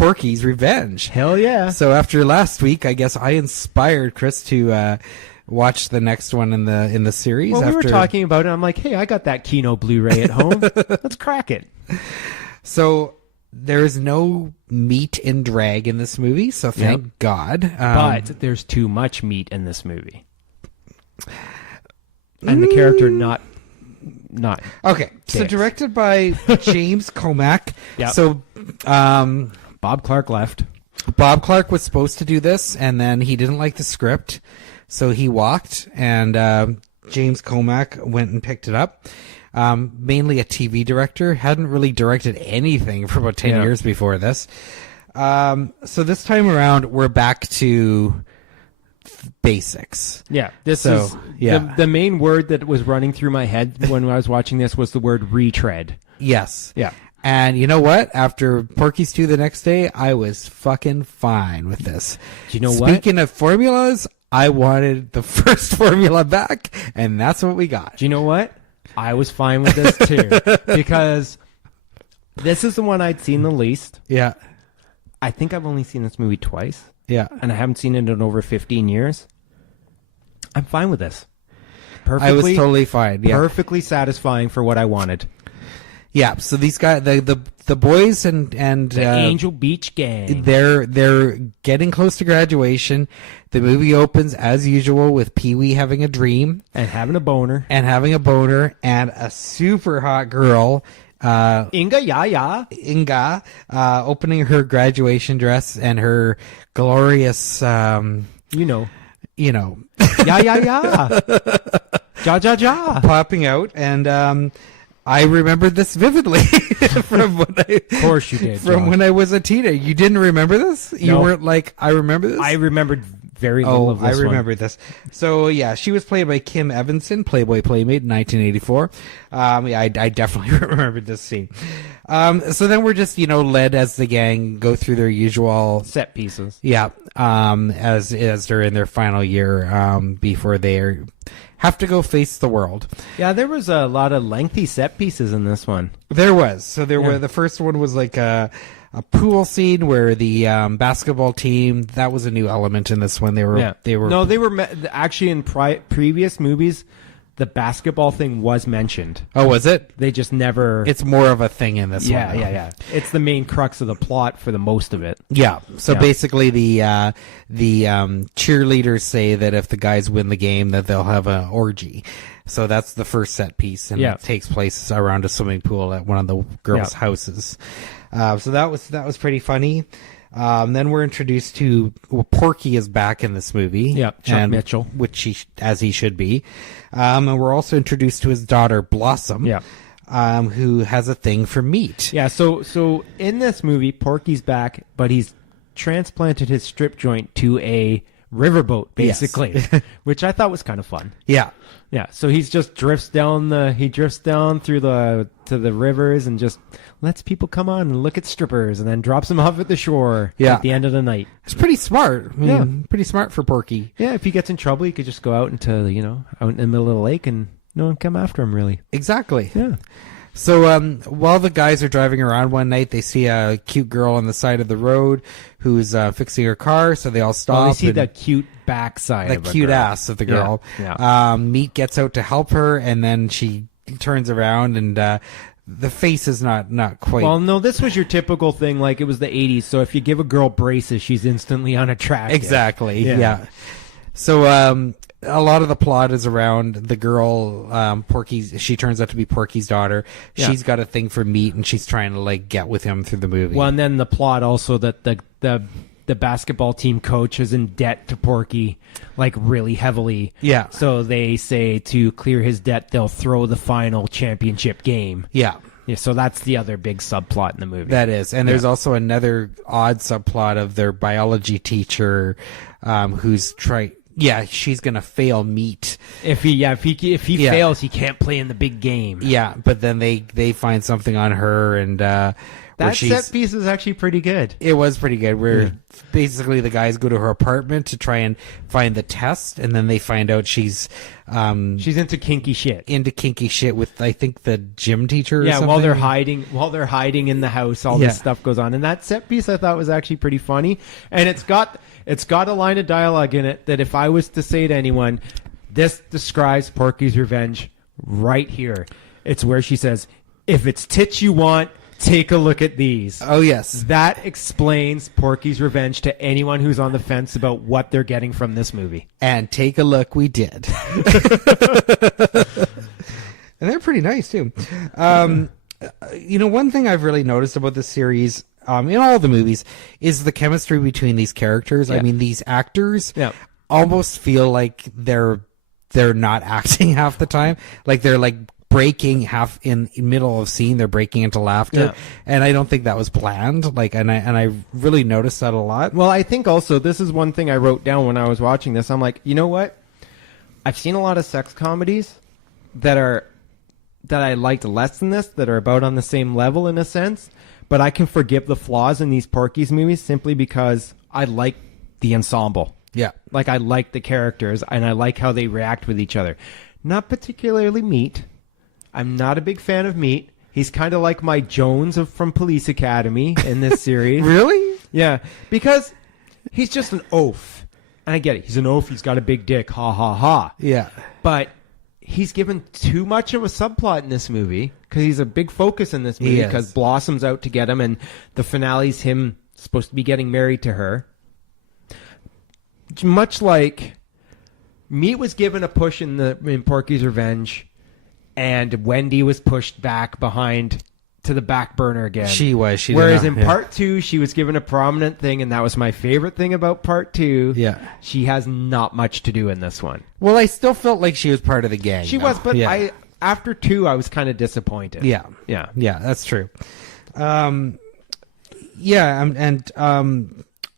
Porky's Revenge. Hell yeah. So after last week, I guess I inspired Chris to watch the next one in the series. Well, we were talking about it. I'm like, hey, I got that Kino Blu-ray at home. Let's crack it. So there is no meat and drag in this movie, so thank God. But there's too much meat in this movie. And the character not okay. So directed by James Comack. Yep. So Bob Clark left. Bob Clark was supposed to do this, and then he didn't like the script, so he walked, and James Comack went and picked it up. Mainly a TV director, hadn't really directed anything for about 10 years before this. So this time around, we're back to basics. Yeah, the main word that was running through my head when I was watching this was the word retread. Yes. Yeah. And you know what? After Porky's 2 the next day, I was fucking fine with this. You know what? Speaking of formulas, I wanted the first formula back, and that's what we got. Do you know what? I was fine with this too, because this is the one I'd seen the least. Yeah. I think I've only seen this movie twice. Yeah. And I haven't seen it in over 15 years. I'm fine with this. Perfectly, I was totally fine. Yeah. Perfectly satisfying for what I wanted. Yeah. So these guys, the boys and the Angel Beach Gang, they're getting close to graduation. The movie opens as usual with Pee-wee having a dream and having a boner and a super hot girl, Inga, opening her graduation dress and her glorious, you know, ja, popping out, and I remembered this vividly from when of course you did. When I was a teenager. You didn't remember this? You weren't like, I remember this? I remembered very little of this. I remember this. So yeah, she was played by Kim Evanson, Playboy Playmate in 1984. I definitely remembered this scene. So then we're just, led as the gang go through their usual set pieces. Yeah. As they're in their final year, before they have to go face the world. Yeah, there was a lot of lengthy set pieces in this one. There was. So were, the first one was like a pool scene where the basketball team, that was a new element in this one. They were actually in previous movies, the basketball thing was mentioned. Oh, was it? They just never. It's more of a thing in this one. Yeah. It's the main crux of the plot for the most of it. Yeah. So basically, the cheerleaders say that if the guys win the game, that they'll have an orgy. So that's the first set piece, and it takes place around a swimming pool at one of the girls' houses. So that was pretty funny. Then we're introduced to Porky is back in this movie. Yeah, Chuck Mitchell, which he should be. And we're also introduced to his daughter Blossom. Yeah. Who has a thing for meat. Yeah. So in this movie, Porky's back, but he's transplanted his strip joint to a riverboat, basically, which I thought was kind of fun. Yeah. Yeah, so he drifts down through to the rivers and just lets people come on and look at strippers, and then drops them off at the shore at the end of the night. It's pretty smart. Pretty smart for Porky. Yeah, if he gets in trouble, he could just go out into out in the middle of the lake and no one come after him, really. Exactly. Yeah. So while the guys are driving around one night, they see a cute girl on the side of the road who's fixing her car, so they all stop. They see the cute backside of the cute ass of the girl. Yeah. Meat gets out to help her, and then she turns around, and the face is not quite... Well, no, this was your typical thing, like it was the 80s, so if you give a girl braces, she's instantly unattractive. Exactly, yeah. So a lot of the plot is around the girl, she turns out to be Porky's daughter. Yeah. She's got a thing for meat, and she's trying to get with him through the movie. Well, and then the plot also that the basketball team coach is in debt to Porky, really heavily. Yeah. So they say to clear his debt, they'll throw the final championship game. Yeah. Yeah, so that's the other big subplot in the movie. That is. And there's also another odd subplot of their biology teacher, who's trying... Yeah, she's gonna fail meat. If he fails, he can't play in the big game. Yeah, but then they find something on her, and That set piece is actually pretty good. It was pretty good. Where basically the guys go to her apartment to try and find the test, and then they find out she's into kinky shit. With, I think, the gym teacher. Yeah, or something. while they're hiding in the house, all this stuff goes on, and that set piece I thought was actually pretty funny, and it's got a line of dialogue in it that if I was to say to anyone, this describes Porky's Revenge right here. It's where she says, "If it's tits you want, take a look at these." Oh, yes. That explains Porky's Revenge to anyone who's on the fence about what they're getting from this movie. And take a look, we did. And they're pretty nice, too. One thing I've really noticed about this series, in all the movies, is the chemistry between these characters. Yeah. I mean, these actors almost feel like they're not acting half the time. Like, they're like breaking half in the middle of scene, they're breaking into laughter, and I don't think that was planned. Like, and I really noticed that a lot. Well, I think also this is one thing I wrote down when I was watching this. I'm like, you know what? I've seen a lot of sex comedies that I liked less than this, that are about on the same level in a sense, but I can forgive the flaws in these Porky's movies simply because I like the ensemble. Yeah, like I like the characters and I like how they react with each other. Not particularly Meat. I'm not a big fan of Meat. He's kind of like my Jones from Police Academy in this series. Really? Yeah, because he's just an oaf. And I get it. He's an oaf. He's got a big dick. Ha, ha, ha. Yeah. But he's given too much of a subplot in this movie because he's a big focus in this movie because Blossom's out to get him and the finale's him supposed to be getting married to her. Much like Meat was given a push in Porky's Revenge, and Wendy was pushed back behind to the back burner again. She was. Whereas in part 2, she was given a prominent thing, and that was my favorite thing about part 2. Yeah. She has not much to do in this one. Well, I still felt like she was part of the gang. She was, but after 2, I was kind of disappointed. Yeah. Yeah. Yeah, that's true.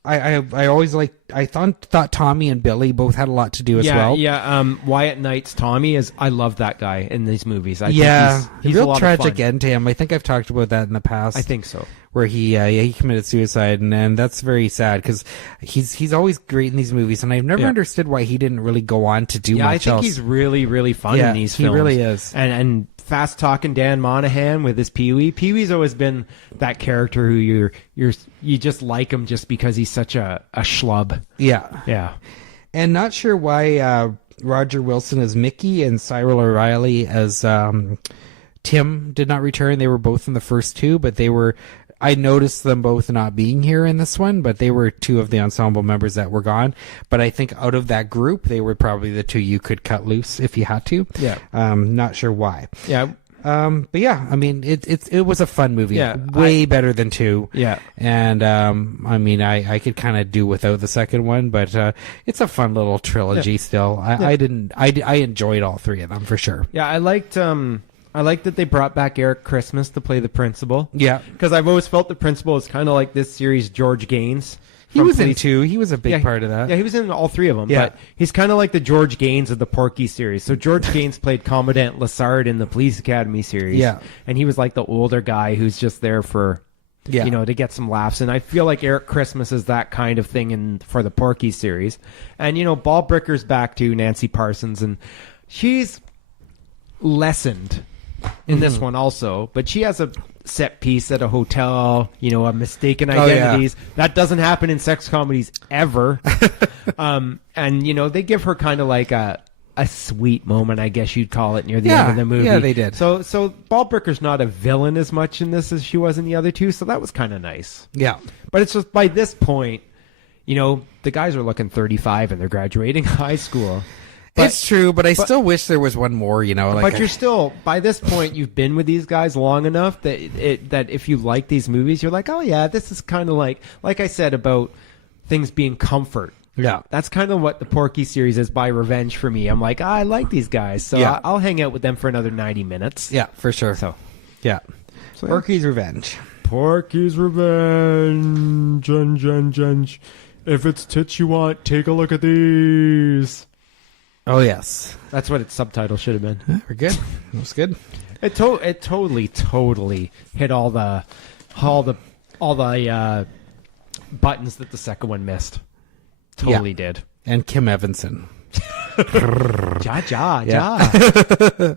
I always I thought Tommy and Billy both had a lot to do as well. Yeah, Wyatt Knight's Tommy I love that guy in these movies. I think he's a real a tragic end to him. I think I've talked about that in the past. I think so. Where he committed suicide, and that's very sad because he's always great in these movies, and I've never understood why he didn't really go on to do much else. I think he's really, really fun in these films. He really is. And fast talking Dan Monahan with his Pee-wee. Pee-wee's always been that character who you just like him just because he's such a schlub. Yeah. Yeah. And not sure why Roger Wilson as Mickey and Cyril O'Reilly as Tim did not return. They were both in the first 2, but I noticed them both not being here in this one, but they were 2 of the ensemble members that were gone. But I think out of that group, they were probably the 2 you could cut loose if you had to. Yeah. Not sure why. Yeah. But yeah, I mean, it was a fun movie. Yeah. Way better than 2. Yeah. And, I mean, I could kind of do without the second one, but, it's a fun little trilogy still. I enjoyed all 3 of them for sure. Yeah. I liked that they brought back Eric Christmas to play the principal. Yeah. Because I've always felt the principal is kind of like this series' George Gaines. He was in 2. He was a big part of that. Yeah, he was in all 3 of them. Yeah. But he's kind of like the George Gaines of the Porky series. So George Gaines played Commandant Lassard in the Police Academy series. Yeah. And he was like the older guy who's just there for, to get some laughs. And I feel like Eric Christmas is that kind of thing for the Porky series. And, Ball Bricker's back to Nancy Parsons. And she's lessened in this one also, but she has a set piece at a hotel, a mistaken identities. That doesn't happen in sex comedies ever. And they give her kind of like a sweet moment, I guess you'd call it, near the end of the movie. Yeah, they did. So Ballbricker's not a villain as much in this as she was in the other 2, so that was kind of nice. Yeah. But it's just by this point, the guys are looking 35 and they're graduating high school. It's true, but I still wish there was one more, But you're still, by this point, you've been with these guys long enough that if you like these movies, you're like, oh yeah, this is kind of like I said about things being comfort. Yeah. That's kind of what the Porky series is by revenge for me. I'm like, I like these guys, so I'll hang out with them for another 90 minutes. Yeah, for sure. So, yeah. Porky's Revenge. Porky's Revenge. If it's tits you want, take a look at these. Oh, yes. That's what its subtitle should have been. We're good. That was good. It totally hit all the all the buttons that the second one missed. Totally did. And Kim Evanson. Ja.